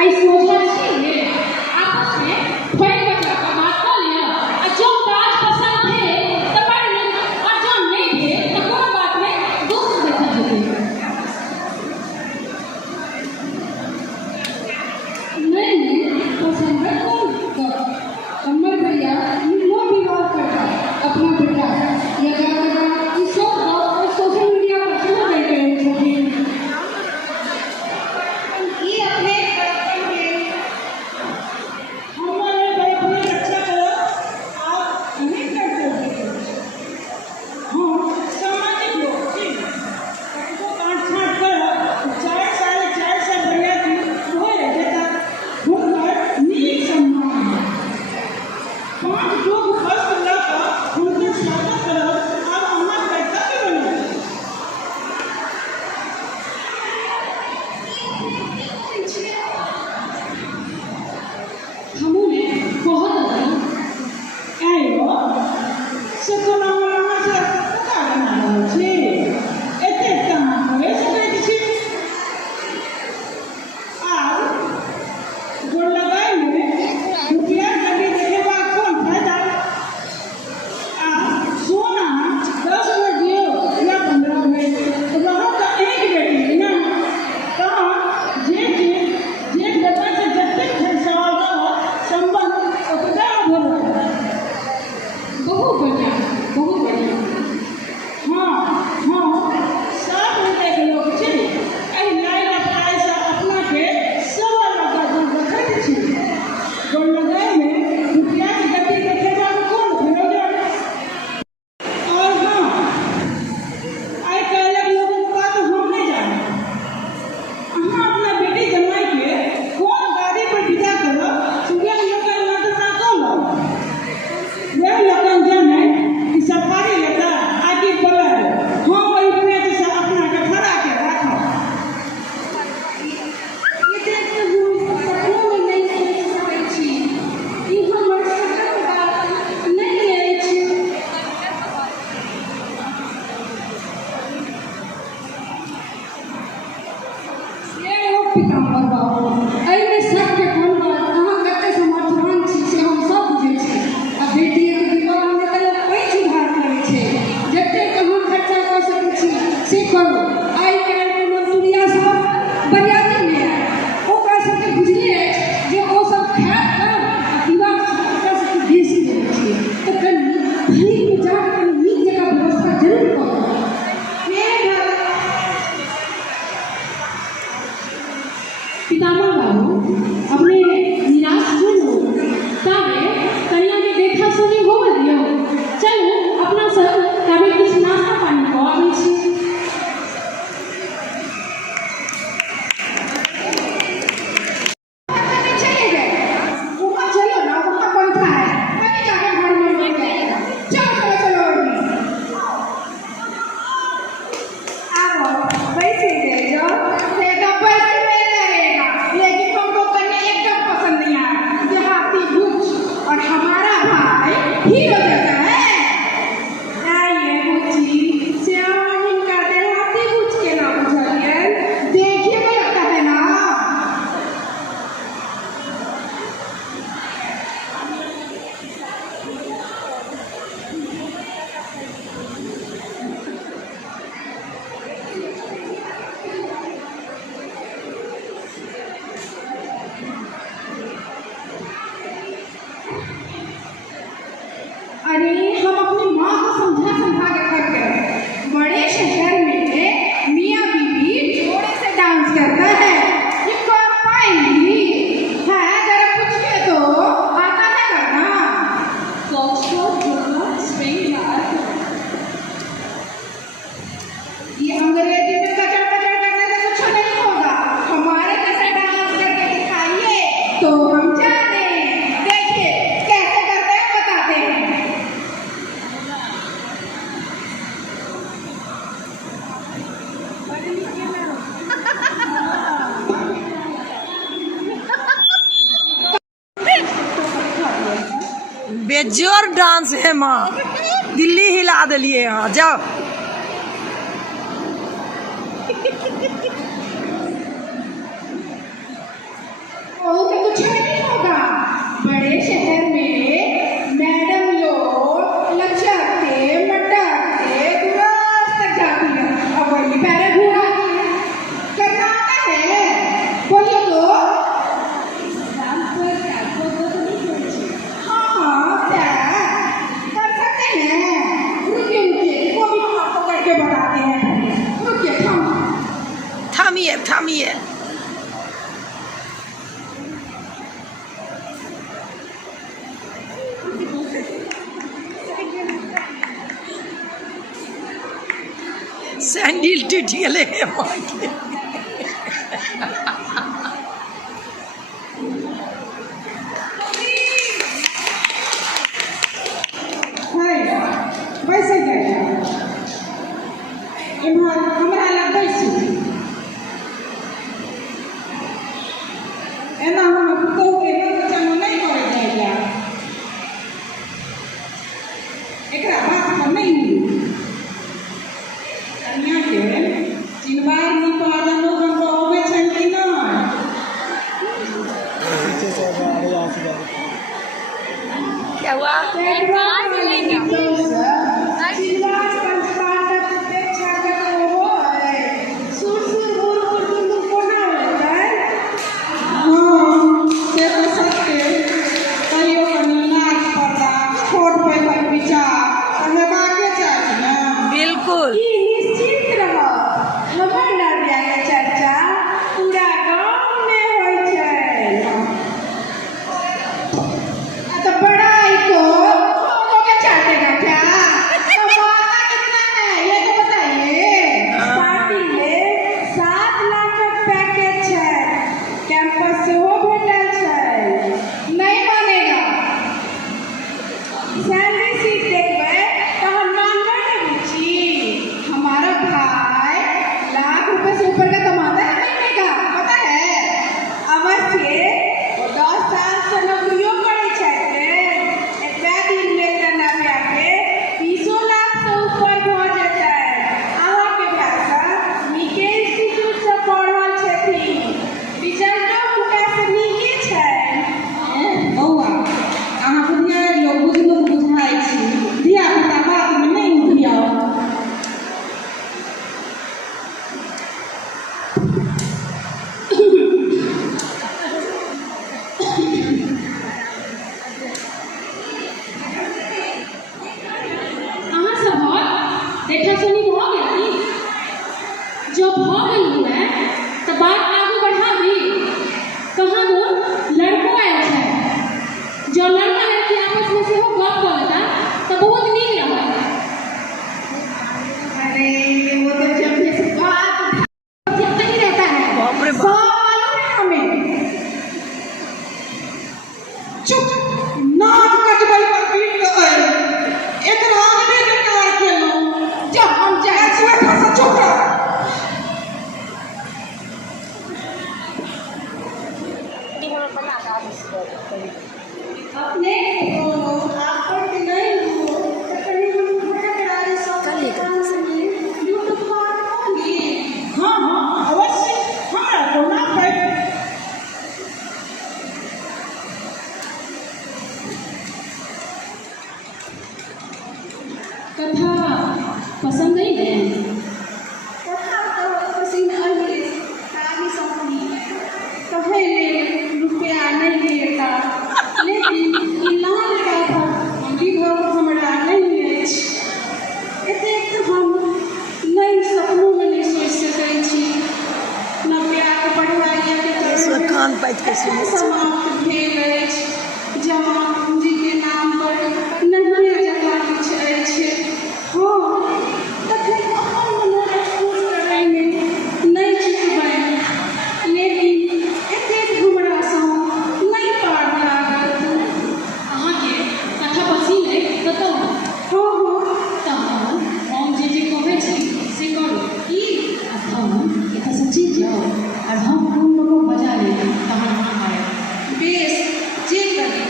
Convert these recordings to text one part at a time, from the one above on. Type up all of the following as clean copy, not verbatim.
आई सोचा छी आपस में फैल बचा का बात कर लिया और जो काज पसंद है तो पढ़ ले और जो नहीं है तो कोई बात नहीं दूसरे देखा जाए नहीं पसंद है कौन कमल भैया नो विवाह करता अपना बेटा ये क्या करता इस सब सोशल मीडिया पर क्यों देख रहे हैं ये अपने हमारे भाई अपनी रक्षा करो आप नहीं करते हाँ सामाजिक लोग ठीक तो काट छाट कर 4 साल बढ़िया हो देता होकर नीक सम्मान है 5 लोग फर्स्ट लाकर उनके स्वागत करो और अमर कर्तव्य बनो हमने बहुत आयो से कोनो मना से का ना छै एते काम करे सकै छी आब गोर लगाय में रुपया कभी देखेबा कोन फायदा आ सोना 10 में दियो या 15 में रहो तो एक बेटी ना कहाँ जे बेटा से जतेक सवाल का संबंध ओकरा भरो बहुत बढ़िया हाँ सब मिले के लोग छी एहि लाइन अपनाय से अपना के सब लगा दूर रखै छी गोर लगाय में रुपया के गति देखेबा कोन प्रयोजन और हाँ आइ काल्हि लोगों का तो हम नहीं जाने अहाँ अपना बेटी जमाई के कौन गाड़ी पर विदा करो सुबह लोकल नाटक ना करो वह लोगन जाने कि सफारी लेता आगे बोला हाँ वही पेट से अपना के खड़ा के रखो ये देख के हम सपनों में नहीं सोच सकै छी ई हमर सपन बात नहीं अछि ये हो पिताम्बर बाबू एहिमे सबके कोन बात अहाँ कते समर्थवान छी से हम सब बुझै छी आ बेटी के विवाह में तऽ लोक पैंच उधार करै छै जतेक अहाँ खर्चा कऽ सकै छी से करू आइ काल्हि कोनो दुनिया सब बरियाती में आयल ओकरा सबके बुझले अछि जे ओ सब खायत कम आ विवाह ओकरा सबके बेसी देने छियै तऽ कनि भीड़ में जाके कनि नीक जगह व्यवस्था जरूर करू पितामह बाबू अपने निराश क्यों हो ताबे कन्या के देखा सुनी हो दियो चलू अपना सब ताबे कुछ नाश्ता पानी को आबै छी चले गए वहाँ चलो ना वहाँ पंखा है कहीं जाके घर में बैठ जाएगा चलो अब पैसे दे जो देगा पैसे में रहेगा लेकिन हमको करने एकदम पसंद नहीं आया देहाती बुच्च और हमारा भाई हीरो जैसा है आइए बुच्ची श्याम इनका देहाती बुच्च के नाम बुझलिए देखिए तो लगता है ना अरे हम अपनी माँ को समझा के थक गए बड़े शहर में मियाँ बीवी जोड़े से डांस करता है ये कर पाएंगी है जरा पूछिए तो आता है करना फॉक्सट्रॉट जोड़ा स्विंग यार ये अंग्रेजी में कचड़ करने से कुछ नहीं होगा हमारे जैसे डांस करके दिखाइए तो हम जाने देखिए कैसे करते हैं बताते हैं बेजोर डांस है माँ दिल्ली हिला दिलिए यहाँ जाओ बड़े शहर में मैडम लोग लचकते मटकते दुरास तक जाती है और वही पैरे घूमाती है। करना आता है, बोलिए तो। हाँ, कर सकते हैं। रुकिए रुकिए, वो भी हम आपको करके बताते हैं। रुकिए, थामिए थामिए। सैंडल टूट गए माँ के। वैसे इम्हर हमरा लग बैसू एना हम पुतहु के चनो नहीं करे जाइया एकरा बात पर नहीं कन्या के चिनबार निपादन लोगन को होवे छन कि नहीं क्या हुआ? बिल्कुल। निश्चित रहो, हमर नव्या के चर्चा पूरा गांव में होय छै। तो बड़ाई को लोगों के चाटेगा क्या? कमाना कितना है ये तो बताइए। स्टार्टिंग में 7 लाख का पैकेज है, कैंपस से हो भेटल छै। नहीं मानेगा, सैलरी सीट देखबे तो हम मानबे नहीं बुझी। हमारा भाई लाख रुपए से ऊपर का कमाता है महीने का, पता है। अवश्य वो 10 साल से नौकरियों करे छे। एकरा दिन में करना के 20 लाख से ऊपर हो जाता है। अहाँ के भाषा नीके इंस्टीट्यूट से पढ़ल छथिन, रिजल्टो हुनका से नीके छै। बौआ अहाँ बुझिया लोग बुझलो बुझाइ छी, धिया पुता बात में नहीं बुझिया। अहाँ सब देखा सुनी भ गेल जो भ गेल है तो बात आगे बढ़ाबी। कहाँ वो लड़को आयल छै, जो लड़का लड़की आपस में से हो गप कर लेता तो बहुत नीक रहत। अरे वो तो जब से बात जब नहीं रहता है बाप रे सब बाप। मालूम है हमें। चुप नाक कटबै पर पीट गए एकरा आगे बेकार केलो जब हम जाए ऐसे खासा चुप रह। अपने आप पर नहीं हो तो कहीं हम भटक रहे सब यूट्यूब पर होंगे। हाँ हाँ अवश्य हमरा को ना है। कथा पसंद नहीं है? कथा तो पसीन आइए काली सपनी कहे ले रुपया नहीं देता, लेकिन ई लाल का विभव हमरा नहीं अछि। एतेक हम नहीं सपनों में नहीं सोच सकै छी। नव्या के पढ़ाई के कान पाइत के सुनै छी। समाप्त भेल अछि। जमा पूंजी के नाम पर नहीं जगह किछु अछि। हाँ, तखन अपन मनोरथ पूर्ण करय में नहीं चुकबै, लेकिन एतेक हमरा सँ नहीं पार लागत। अहाँ के कथा पसंद है बताओ। हाँ हाँ, तहन हम जे कहै छी से करू की हम एतऽ से चलि जाउ और हम लोग बजा लेबै तहन अहाँ आयब। बेस जे करी।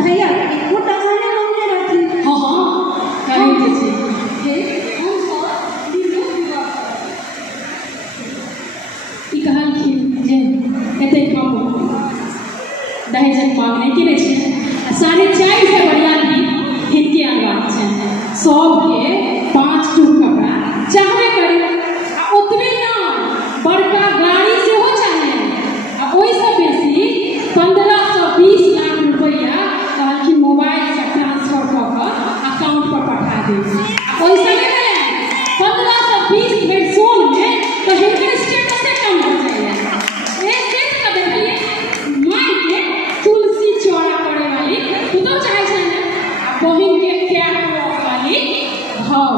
भैया वो टकाने मांगने रहती हाँ हाँ कहे छी हे हम सब दिलो विवाह ई कहलखिन जे एते हम दहेजक मांग नहीं केने छी आ 4.5 बरियाती हिनके अनबाक छै सबके 5 टूक कपड़ा चाहबे करी आ ओतबे ना बड़का गाड़ी सेहो चाहे आ ओहिसँ बेसी 15 से 20 लाख रुपैआ कहलखिन मोबाइल से ट्रांसफर कऽ कऽ अकाउंट पर पठा देब आ ओहिसँ नहि भेलै 15 से 20 भरि सोनमे तऽ हिनकर स्टेटसे कम हो जाइए एक देख कऽ देखिए माय के तुलसी चौड़ा करे वाली तू तो चाहे छै ने आ बहिन के कैट वॉक वाली भाव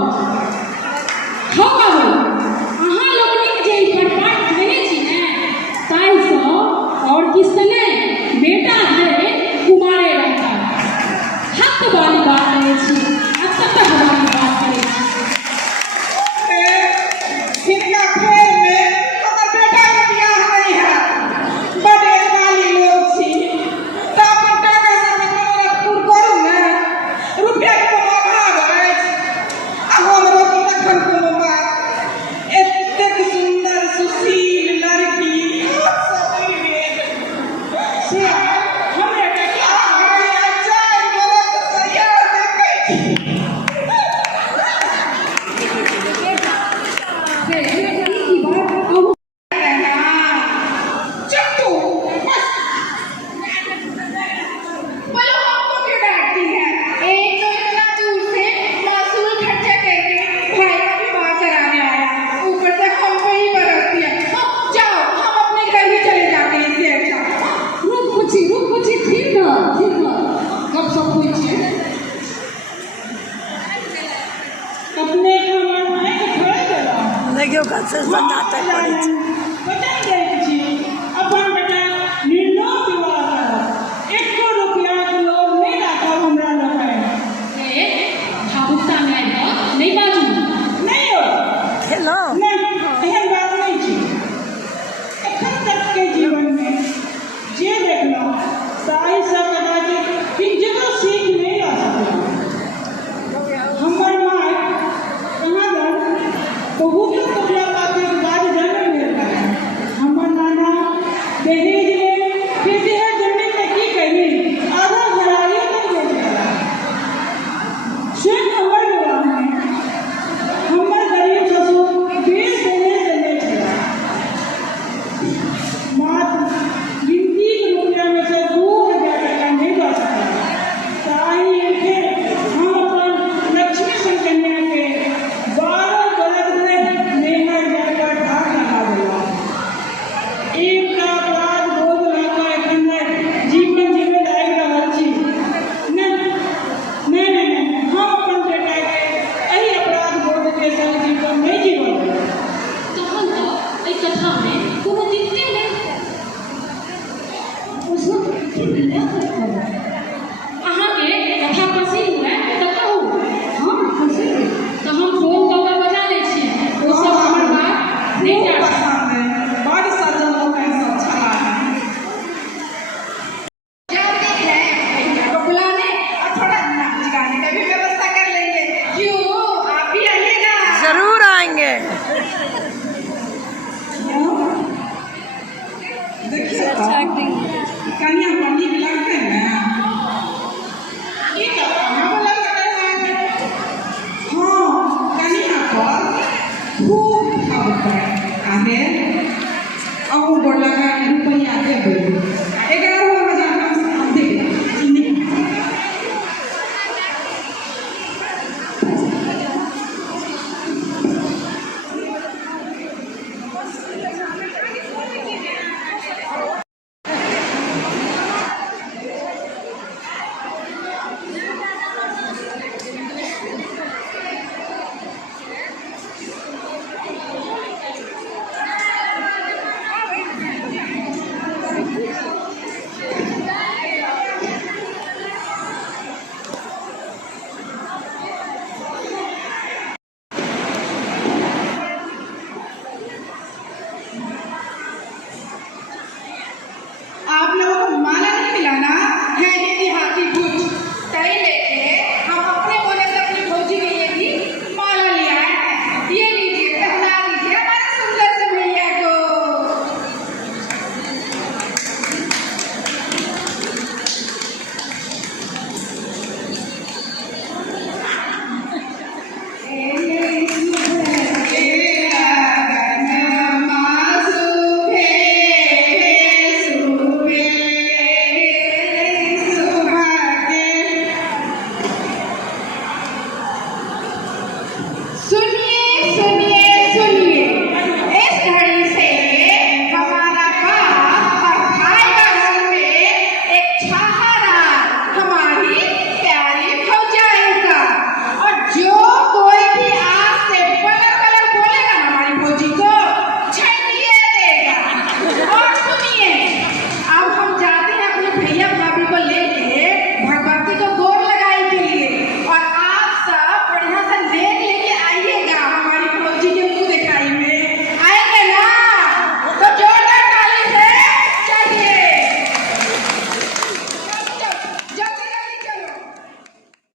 हो बाबू अहाँ लोकनिक जे ई बर्बाद भेने छी ने ताहिसँ और किछु तऽ नहि बेटा जे कुमारे रहता हक वाली बात करै छी आ सतह वाली बात करै छी हिनका फेर में हमर बेटा के बियाह नहीं है बड़े वाली लोग छी त अपन टाका से मनोरथ पूर करू ने रुपया के अभाव अछि आ हमरो की तखन कोनो बात एतेक सुंदर सुशील लड़की सब मिल गेल से हमरे बेटा आ चार बरस तैयार देखै छी हे की बात अब चट्टू बस बोलो हमको क्यों डांटती है एक तो इतना दूर से मासूल खर्चा करके भाई का विवाह कराने आया ऊपर से हम पे ही बरसती है जाओ हम अपने घर ही चले जाते हैं इससे अच्छा रुक पूछी ठीक न कब सब हुई छे अपने का मन है कि थोड़ा देला देखियो कैसे सन्नाटा